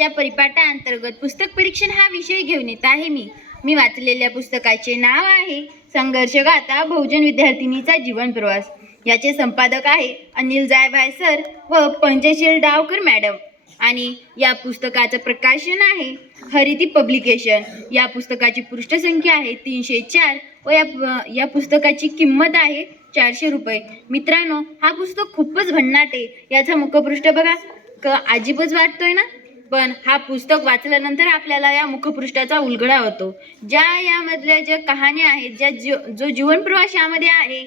आजच्या परिपाठाअंतर्गत पुस्तक परीक्षण हा विषय घेऊन येत आहे। मी वाचलेल्या पुस्तकाचे नाव आहे संघर्षगाथा बहुजन विद्यार्थिनीचा जीवन प्रवास। याचे संपादक आहे अनिल जायभाय सर व पंचशील डावकर मॅडम आणि या पुस्तकाचं प्रकाशन आहे हरिती पब्लिकेशन। या पुस्तकाची पृष्ठसंख्या आहे 304 व या पुस्तकाची किंमत आहे 400 रुपये। मित्रांनो, हा पुस्तक खूपच भन्नाट आहे। याचा मुखपृष्ठ बघा, अजीबच वाटतोय ना, पण हा पुस्तक वाचल्यानंतर आपल्याला या मुखपृष्ठाचा उलगडा होतो। यामधल्या ज्या कहाण्या आहेत, जो जीवन प्रवास यामध्ये आहे,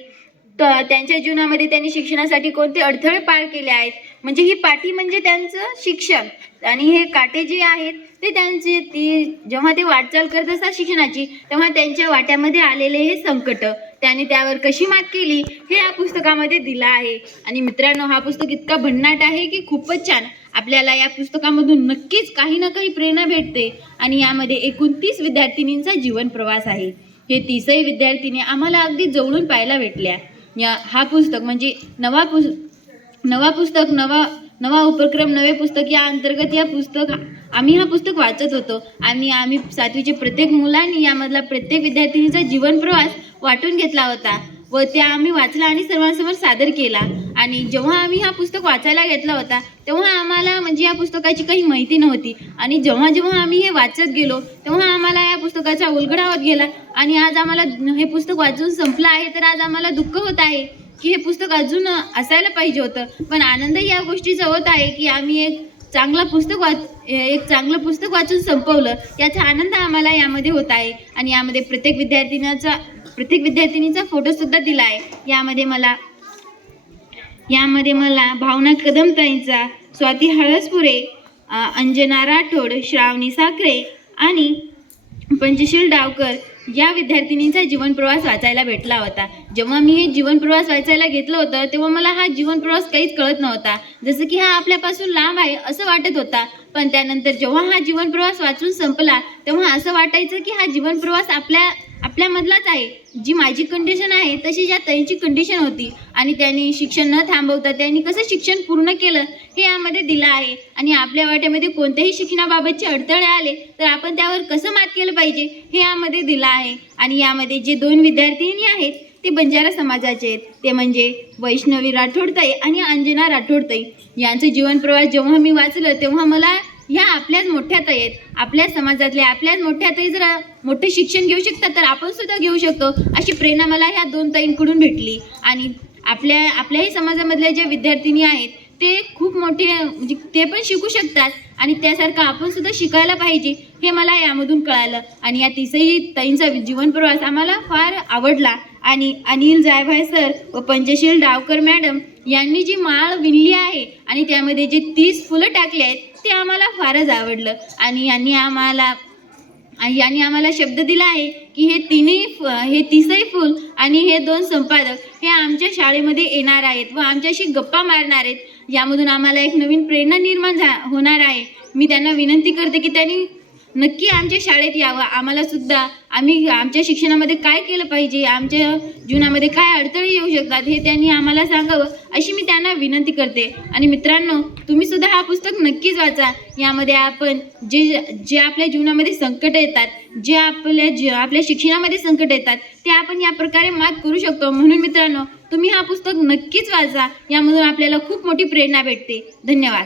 त्यांच्या जीवनामध्ये त्यांनी शिक्षणासाठी कोणते अडथळे पार केले आहेत, म्हणजे ही पाठी म्हणजे त्यांचं शिक्षण आणि हे काटे जे आहेत ते त्यांची जेव्हा ते वाटचाल करत असतात शिक्षणाची, तेव्हा त्यांच्या वाट्यामध्ये आलेले हे संकट त्यांनी त्यावर कशी मात केली हे या पुस्तकामध्ये दिलं आहे। आणि मित्रांनो, हा पुस्तक इतका भन्नाट आहे की खूपच छान। आपल्याला या पुस्तकामधून नक्कीच काही ना काही प्रेरणा भेटते। आणि यामध्ये एकूण 30 विद्यार्थिनींचा जीवन प्रवास आहे। हे 30ही विद्यार्थिनी आम्हाला अगदी जवळून पाहायला भेटल्या। हा पुस्तक म्हणजे नवा उपक्रम नवे पुस्तक या अंतर्गत आम्ही हा पुस्तक वाचत होतो आणि आम्ही 7वीचे प्रत्येक मुलांनी यामधला प्रत्येक विद्यार्थिनीचा जीवन प्रवास वाटून घेतला होता व त्या आम्ही वाचला आणि सर्वांसमोर सादर केला। आणि जेव्हा आम्ही हा पुस्तक वाचायला घेतला होता तेव्हा आम्हाला म्हणजे या पुस्तकाची काही माहिती नव्हती आणि जेव्हा आम्ही हे वाचत गेलो तेव्हा आम्हाला या पुस्तकाचा उलगडा होत गेला। आणि आज आम्हाला हे पुस्तक वाचून संपलं आहे, तर आज आम्हाला दुःख होत आहे की हे पुस्तक अजून असायला पाहिजे होतं। पण आनंद या गोष्टीचा होत आहे की आम्ही एक चांगलं पुस्तक वाचून संपवलं, याचा आनंद आम्हाला यामध्ये होत आहे। आणि यामध्ये प्रत्येक विद्यार्थिनीचा फोटो सुद्धा दिला आहे। यामध्ये मला भावना कदमताईंचा, स्वाती हळसपुरे, अंजना राठोड, श्रावणी साखरे आणि पंचशील डावकर या विद्यार्थिनींचा जीवन प्रवास वाचायला भेटला होता। जेव्हा मी हे जीवन प्रवास वाचायला घेतलं होतं तेव्हा मला हा जीवन प्रवास काहीच कळत नव्हता, जसं की हा आपल्यापासून लांब आहे असं वाटत होता। पण त्यानंतर जेव्हा हा जीवन प्रवास वाचून संपला तेव्हा असं वाटायचं की हा जीवन प्रवास आपल्यामधलाच आहे। जी माझी कंडिशन आहे तशी या ताईंची कंडिशन होती आणि त्यांनी शिक्षण न थांबवता त्यांनी कसं शिक्षण पूर्ण केलं हे यामध्ये दिलं आहे। आणि आपल्या वाट्यामध्ये कोणत्याही शिक्षणाबाबतचे अडथळे आले तर आपण त्यावर कसं मात केलं पाहिजे हे यामध्ये दिलं आहे। आणि यामध्ये जे 2 विद्यार्थिनी आहेत ते बंजारा समाजाचे आहेत, ते म्हणजे वैष्णवी राठोडताई आणि अंजना राठोडताई। यांचं जीवन प्रवास जेव्हा मी वाचलं तेव्हा मला ह्या आपल्याच मोठ्या ताई आहेत, आपल्या समाजातल्या आपल्याच मोठ्या ताई जर मोठे शिक्षण घेऊ शकतात तर आपण सुद्धा घेऊ शकतो, अशी प्रेरणा मला ह्या 2 ताईंकडून भेटली। आणि आपल्याही समाजामधल्या ज्या विद्यार्थिनी आहेत ते खूप मोठे म्हणजे ते पण शिकू शकतात आणि त्यासारखं आपण सुद्धा शिकायला पाहिजे हे मला यामधून कळालं। आणि या 30ही ताईंचा जीवन प्रवास आम्हाला फार आवडला। आणि अनिल जायभाय सर व पंचशील डावकर मॅडम यांनी जी माळ विणली आहे आणि त्यामध्ये जे 30 फुलं टाकली आहेत ते आम्हाला फारच आवडलं। आणि यांनी आम्हाला शब्द दिला आहे की हे 30ही फुल आणि हे 2 संपादक हे आमच्या शाळेमध्ये येणार आहेत व आमच्याशी गप्पा मारणार आहेत। यामधून आम्हाला एक नवीन प्रेरणा निर्माण होणार आहे। मी त्यांना विनंती करते की त्यांनी नक्की आमच्या शाळेत यावं, आम्हाला सुद्धा आम्ही आमच्या शिक्षणामध्ये काय केलं पाहिजे, आमच्या जीवनामध्ये काय अडथळे येऊ शकतात हे त्यांनी आम्हाला सांगावं अशी मी त्यांना विनंती करते। आणि मित्रांनो, तुम्ही सुद्धा हा पुस्तक नक्कीच वाचा। यामध्ये आपण जे आपल्या जीवनामध्ये संकट येतात, जे आपल्या शिक्षणामध्ये संकट येतात ते आपण या प्रकारे मात करू शकतो। म्हणून मित्रांनो, तुम्ही हा पुस्तक नक्कीच वाचा, यामधून आपल्याला खूप मोठी प्रेरणा भेटते। धन्यवाद।